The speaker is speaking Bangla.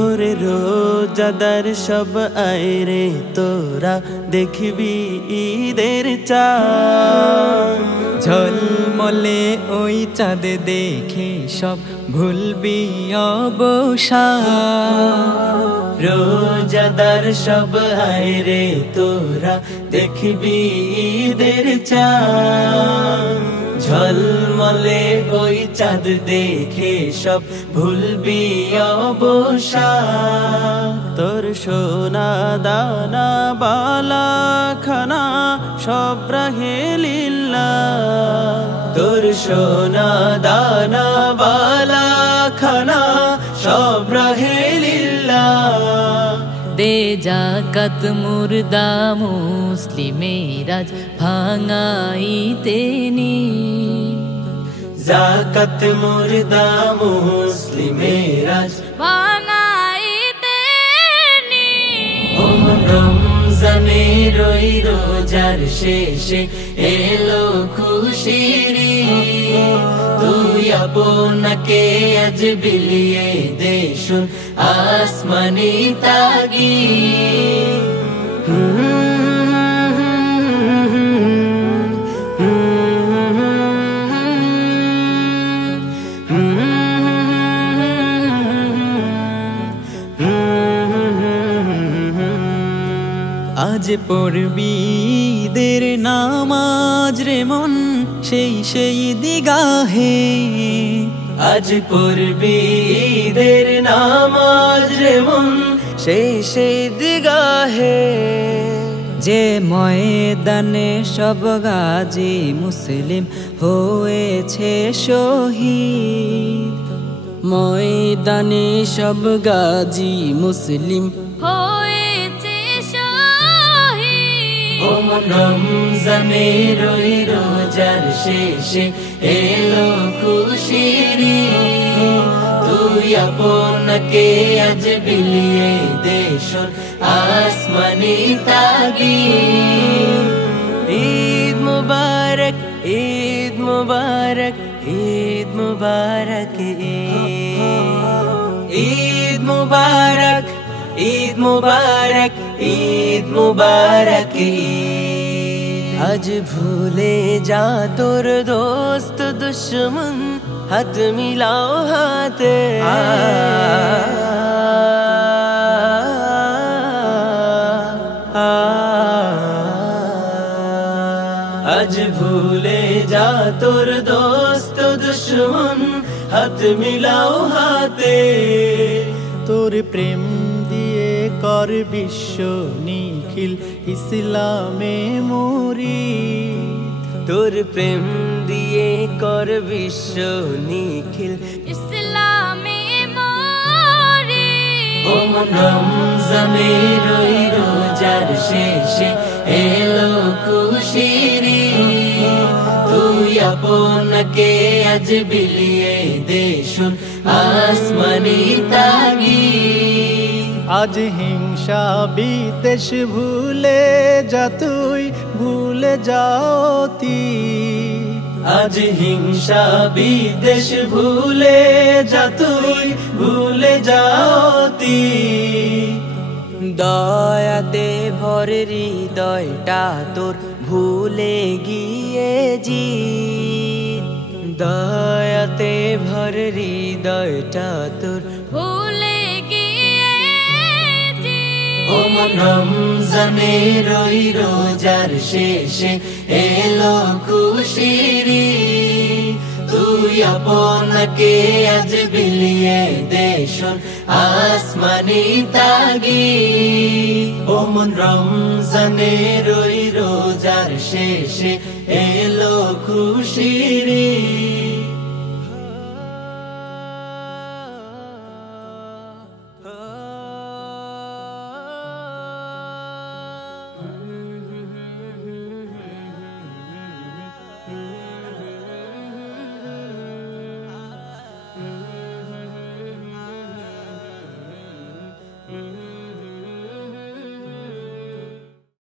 ওরে রোজাদার সব আয় রে তোরা দেখবি ঈদের চাঁদ, ঝলমলে ওই চাঁদ দেখে সব ভুলবি অবসাদ। রোজাদার সব আয় রে তোরা দেখবি ঈদের চাঁদ, ঝলমলে ওই চাঁদ দেখে সব ভুলবি অবসাদ। তোর সোনা দানা বালা খানা সব রাহে লিল্লাহ, তোর সোনা দানা বালা খানা সব রাহে লিল্লাহ। দে জাকাত মুর্দা মুসলিমেরাজ ভাঙাইতে নি, জাকাত মুর্দা মুসলিমেরাজ ভাঙাইতে নি। রমজানে রই রোজার শেষে এলো খুশির ঈদ, তুই আপনাকে আজ বিলিয়ে দে শুন আসমানি তাগীদ। আজ পড়বি ঈদের নামাজ রে মন সেই সেই দিগাহে, আজ পড়বি ঈদের নামাজ রে মন সেই সেই দিগাহে। যে ময়দানে সব গাজী মুসলিম হয়েছে শহীদ, ময়দানে সব গাজী মুসলিম হয়েছে শহীদ। রমজানে রই রোজার শেষে এলো খুশির ঈদ, তুই আপনাকে আজ বিলিয়ে দে শুন আসমানি তাগীদ। ঈদ মুবারক, ঈদ মুবারক, ঈদ মুবারক, ঈদ মুবারক, ঈদ মুবারক, ঈদ মুবারক। আজ ভুলে যা তোর দোস্ত দুশ্মন, হাত মিলাও হাতে। আজ ভুলে যা তোর দোস্ত দুশ্মন, হাত মিলাও হাতে। তোর প্রেম দিয়ে কর বিশ্ব নিখিল ইসলামে মুরিদ, তোর প্রেম দিয়ে কর বিশ্ব নিখিল ইসলামে মুরিদ। রমজানে রই রোজার শেষে এলো খুশির ঈদ, তুই আপনাকে আজ বিলিয়ে দে শুন আসমানি তাগীদ। আজ হিংসা বিদ্বেষ ভুলে যা তুই, ভুলে যাওতি। আজ হিংসা বিদ্বেষ ভুলে যা তুই, ভুলে যাওতি। দয়াতে ভরে হৃদয়টা তোর ভুলে গিয়ে জিত, দয়াতে ভরে হৃদয়টা তোর ভুলে গিয়েছি। রমজানে রই রোজার শেষে এলো খুশির ঈদ, তুই আপনাকে আজ বিলিয়ে দে শুন আসমানি তাগীদ। রমজানে রই রোজার শেষে এলো খুশির ঈদ।